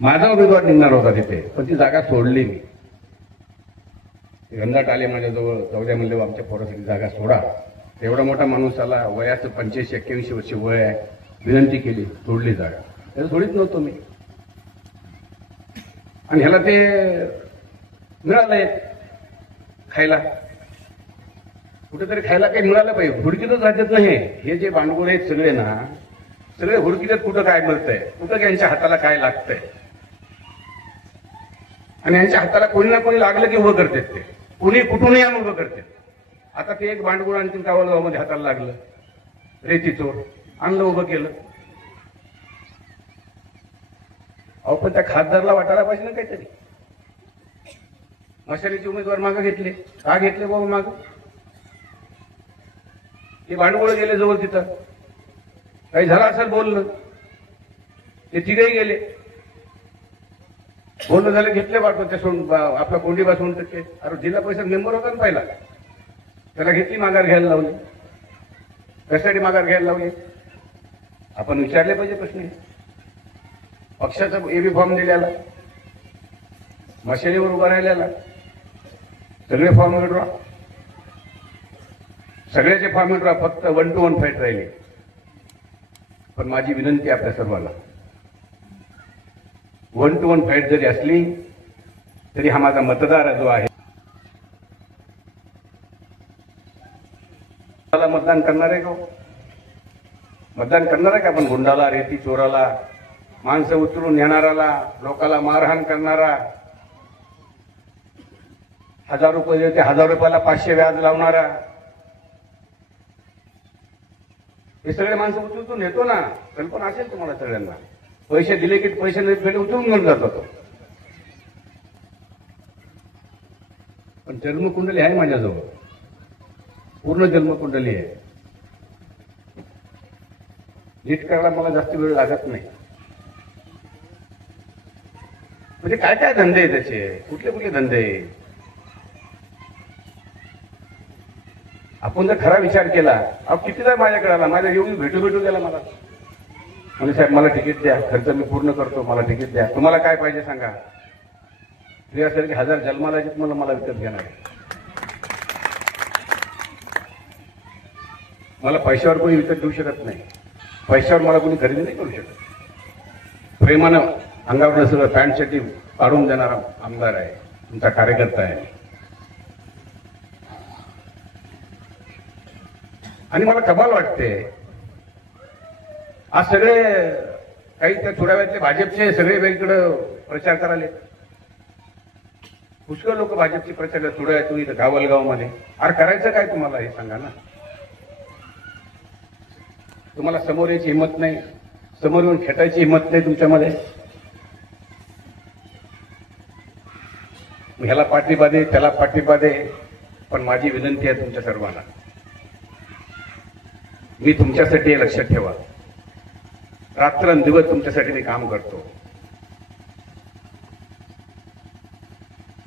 माझा उमेदवार निघणार होता तिथे पण ती जागा सोडली मी. गंधाट आले माझ्याजवळ जाऊ म्हणले आमच्या पोरासाठी जागा सोडा. एवढा मोठा माणूस आला वयाचं पंच्याऐंशी एक्क्याऐंशी वर्ष वय आहे. विनंती केली सोडली जागा. त्याला सोडीत नव्हतो मी. आणि ह्याला ते मिळालंय खायला. कुठेतरी खायला काही मिळालं पाहिजे. हुडकीतच राहतात नाही हे जे भांडवल आहेत सगळे ना सगळे हुडकीतच कुठं काय मिळतंय? कुठं त्यांच्या हाताला काय लागतंय? आणि यांच्या हाताला कोणी ना कोणी लागलं की उभं करतात ते. कुणी कुठूनही आणून उभं करतात. आता ते एक भांडगुळ आणखी कावलगावमध्ये हाताला लागलं. रेती चोर. आणलं उभं केलं. अहो पण त्या खासदारला वाटायला पाहिजे ना काहीतरी. मशालीचे उमेदवार मागं घेतले. का घेतले बाबा मागं? ते भांडगोळ गेले जवळ तिथं. काही झालं असेल बोललं ते तिघही गेले. बोलणं झालं घेतले वाटतं त्या सोड आपला कोंडी सोडून टक्के अरे जिल्हा परिषद मेंबर होता ना पहिला. त्याला घेतली माघार घ्यायला लावली. कशासाठी माघार घ्यायला लावली? आपण विचारले पाहिजे प्रश्न. पक्षाचा एबी फॉर्म दिलेला. मशालीवर उभा राहिलेला. सगळे फॉर्म विड्रॉ सगळ्याचे फॉर्म विड्रॉ फक्त वन टू वन फाईट राहिले. पण माझी विनंती आपल्या सर्वांना. वन टू वन फाईट जरी असली तरी हा माझा मतदार जो आहे मला मतदान करणार आहे का हो? मतदान करणार आहे का आपण गुंडाला रेती चोराला माणसं उचलून नेणाराला लोकाला मारहाण करणारा? हजार रुपये देते हजार रुपयाला पाचशे व्याज लावणारा? हे सगळे माणसं उचलून नेतो ना. कल्पना असेल तुम्हाला सगळ्यांना. पैसे दिले की पैसे नाही फेडे उचलून घेऊन जातो तो. पण जन्मकुंडली आहे माझ्याजवळ. पूर्ण जन्मकुंडली आहे. नीट करायला मला जास्त वेळ लागत नाही. म्हणजे काय काय धंदे आहे त्याचे? कुठले कुठले धंदे आहे आपण जर खरा विचार केला अहो कितीदा माझ्याकडे आला माझ्या येऊन भेटू भेटू गेला मला. म्हणजे साहेब मला तिकीट द्या. खर्च मी पूर्ण करतो मला तिकीट द्या. तुम्हाला काय पाहिजे सांगा? ते असेल की हजार जन्माला मला मला विकत घेणार आहे. मला पैशावर कोणी विकत देऊ शकत नाही. पैशावर मला कोणी खरेदी नाही करू शकत. प्रेमानं अंगावर सगळं पॅन्ट शर्टी काढून देणारा आमदार आहे. तुमचा कार्यकर्ता आहे. आणि मला कमाल वाटते. आज सगळे काही त्या थोड्या वेळातले भाजपचे सगळे वेगळीकडं प्रचार करायले. पुष्कळ लोक भाजपचे प्रचार करतात. थोड्या तुम्ही इथं गावलगावमध्ये अरे करायचं काय तुम्हाला हे सांगा ना? तुम्हाला समोर यायची हिंमत नाही. समोर येऊन खेटायची हिंमत नाही तुमच्यामध्ये. ह्याला पाठिंबा दे त्याला पाठिंबा दे पण माझी विनंती आहे तुमच्या सर्वांना. मी तुमच्यासाठी हे लक्षात ठेवा. रात्रंदिवस तुमच्यासाठी मी काम करतो.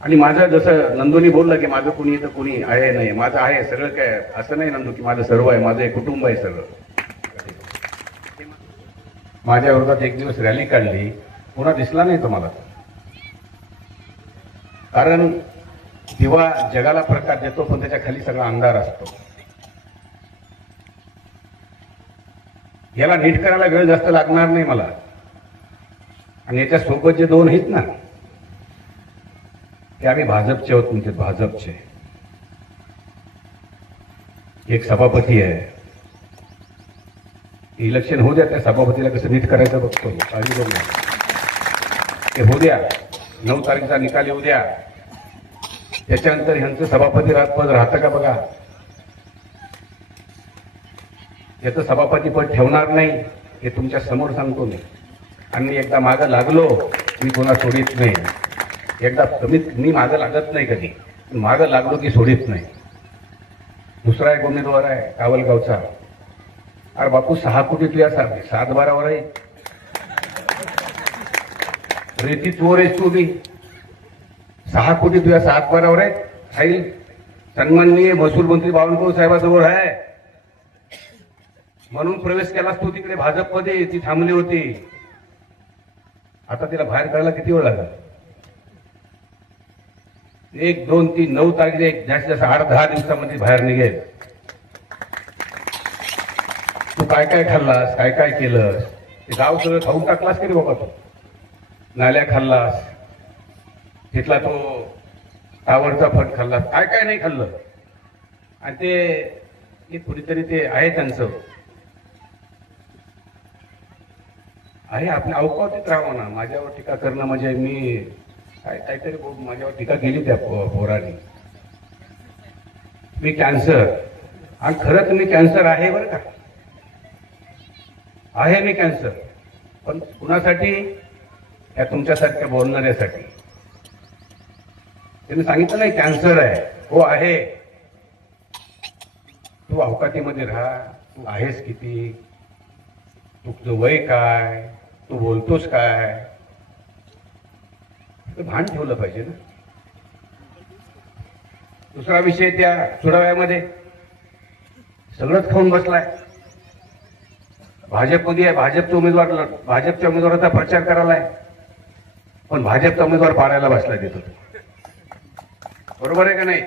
आणि माझं जसं नंदूनी बोललं की माझं कुणी तर कुणी आहे नाही माझं आहे सगळं काय असं नाही नंदू की माझं सर्व आहे माझं एक कुटुंब आहे सगळं. माझ्या विरोधात एक दिवस रॅली काढली पुन्हा दिसला नाही तुम्हाला कारण दिवा जगाला प्रकाश देतो पण त्याच्याखाली सगळा अंधार असतो. याला नीट करायला वेळ जास्त लागणार नाही मला. आणि याच्या सोबत जे दोन आहेत ना ते आम्ही भाजपचे आहोत तुमचे भाजपचे. एक सभापती आहे. इलेक्शन होऊ द्या त्या सभापतीला कसं नीट करायचं बघतो काळजी बघू ते होऊ द्या. नऊ तारखेचा निकाल येऊ द्या. त्याच्यानंतर ह्यांचं सभापती राहत पद राहतं का बघा? याचं सभापतीपद ठेवणार नाही हे तुमच्यासमोर सांगतो मी. आणि एकदा मागं लागलो मी कोणा सोडित नाही. एकदा कमीत मी मागं लागत नाही कधी. मागं लागलो की सोडित नाही. दुसरा एक उमेदवार आहे कावलगावचा. अरे बापू सहा कोटी तुझ्या सारखे सात बारावर आहे. रेती चोर आहेस तू बी. सहा कोटी तुझ्या सात बारावर आहे. साईल सन्माननीय महसूल मंत्री बावनकुळे साहेबासमोर आहे. म्हणून प्रवेश केलास तू तिकडे भाजपमध्ये ती थांबली होती. आता तिला बाहेर काढायला किती वेळ लागला? एक दोन तीन नऊ तारखेला एक जास्तीत जास्त आठ दहा दिवसामध्ये बाहेर निघेल. तू काय काय खाल्लास? काय काय केलंस? ते गाव सगळं खाऊन टाकलास की बाबा तू? नाल्या खाल्लास. तिथला तो टावरचा फट खाल्लास. काय काय नाही खाल्लं? आणि ते ते कुणीतरी ते आहे त्यांचं. अरे आपल्या अवकाशात राहावं ना माझ्यावर टीका करणं म्हणजे मी काय काहीतरी माझ्यावर टीका केली त्या पोराने. मी कॅन्सर आणि खरंच मी कॅन्सर आहे बरं का? आहे मी कॅन्सर पण कुणासाठी? या तुमच्यासारख्या बोलणाऱ्यासाठी. त्यांनी सांगितलं नाही कॅन्सर आहे. हो आहे. तू अवकातीमध्ये राहा. तू आहेस किती? तुझं वय काय? तू बोलतोस काय? भान ठेवलं पाहिजे ना. दुसरा विषय त्या चुडाव्यामध्ये सगळंच खाऊन बसलाय. भाजप कधी आहे भाजपचा उमेदवार भाजपच्या उमेदवाराचा प्रचार करायला आहे पण भाजपचा उमेदवार पाडायला बसला देतो बरोबर आहे का नाही?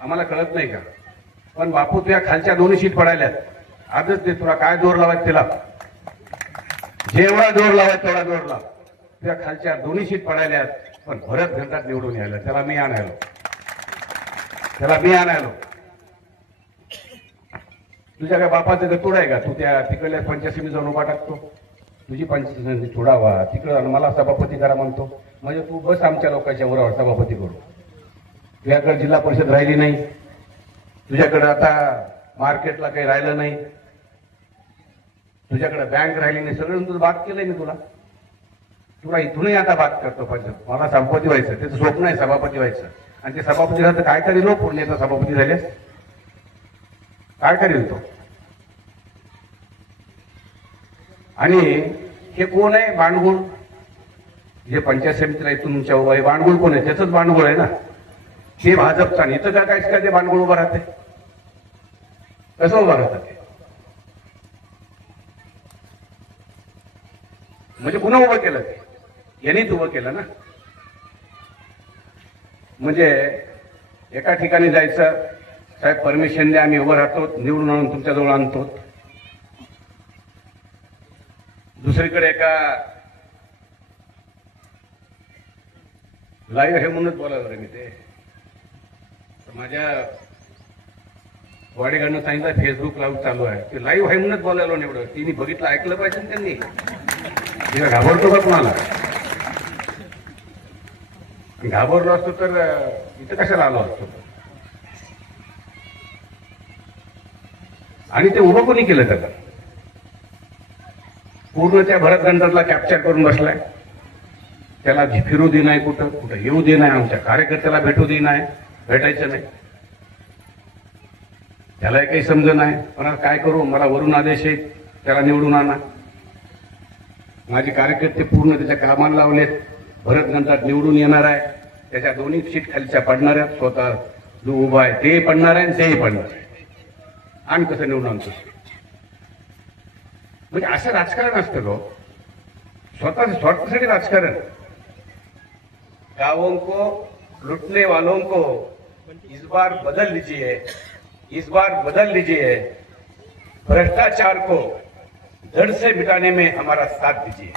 आम्हाला कळत नाही का? पण बापू तुझ्या खालच्या दोन्ही शीट पडायल्यात. आजच ते तुला काय जोर लावायचं तिला? जेवढा जोर लावा तेवढा जोर लाव. तुझ्या खालच्या दोन्ही शीट पडायल्यात पण भरत घंटात निवडून यायला. त्याला मी आणायलो. त्याला मी आणायलो. तुझ्या काय बापाचं गतुड आहे का? तू त्या तिकडल्या पंचायत जाऊन उभा टाकतो तुझी पंचायती सोडावा तिकडं मला सभापती करा म्हणतो. म्हणजे तू बस आमच्या लोकांच्या बरोबर सभापती करू. तुझ्याकडे जिल्हा परिषद राहिली नाही. तुझ्याकडे आता मार्केटला काही राहिलं नाही. तुझ्याकडे बँक राहिली नाही सगळं तुझं भाग केलंय मी तुला. तुला इथूनही आता भाग करतो पाहिजे मला सभापती व्हायचं त्याचं स्वप्न आहे सभापती व्हायचं. आणि ते सभापती झालं तर काय करील लोक पुण्याचा सभापती झाल्यास काय करील तो आणि हे कोण आहे? बाणगुळ. जे पंचायत समितीला इथून तुमच्या उभा आहे. बाणगुळ कोण आहे? त्याचंच बाणगुळ आहे ना. ते भाजपचा आणि इथं काय? काय ते बाणगुळ उभं राहते कसं उभं राहतं म्हणजे पुन्हा उभं केलं? ते यांनीच उभं केलं ना? म्हणजे एका ठिकाणी जायचं साहेब परमिशन द्या आम्ही उभं राहतो निवडून आणून तुमच्याजवळ आणतो. दुसरीकडे एका लाईव्ह हे म्हणूनच बोलायला मी ते. माझ्या वाडेगाडनं सांगितलं फेसबुक लाईव्ह चालू आहे. ते लाईव्ह आहे म्हणूनच बोलायला निवडं तिने बघितलं ऐकलं पाहिजे ना त्यांनी. तिला घाबरतो का तुम्हाला घाबरलो असतो तर इथं कशाला आलो असतो? आणि ते उभं कोणी केलं त्याला? पूर्ण त्या भरतगंडातला कॅप्चर करून बसलाय. त्याला फिरू दे नाही कुठं कुठं येऊ दे नाही आमच्या कार्यकर्त्याला भेटू दे नाही भेटायचं नाही. त्यालाही काही समज नाही. पण आता काय करू? मला वरून आदेश आहे त्याला निवडून आणा. माझे कार्यकर्ते पूर्ण त्याच्या कामाला लावलेत. भरत नंतर निवडून येणार आहे. त्याच्या दोन्ही सीट खालच्या पडणार आहेत. स्वतः जो उभा आहे ते पडणार आहे आणि तेही पडणार आहे. आम्ही कसं निवडून आणतो म्हणजे असं राजकारण असतं लो स्वतः स्वार्थासाठी राजकारण. गावों को लुटने वालों को इस बार बदल लीजिए. इस बार बदल लीजिए. भ्रष्टाचार को धड़ से मिटाने में हमारा साथ दीजिए।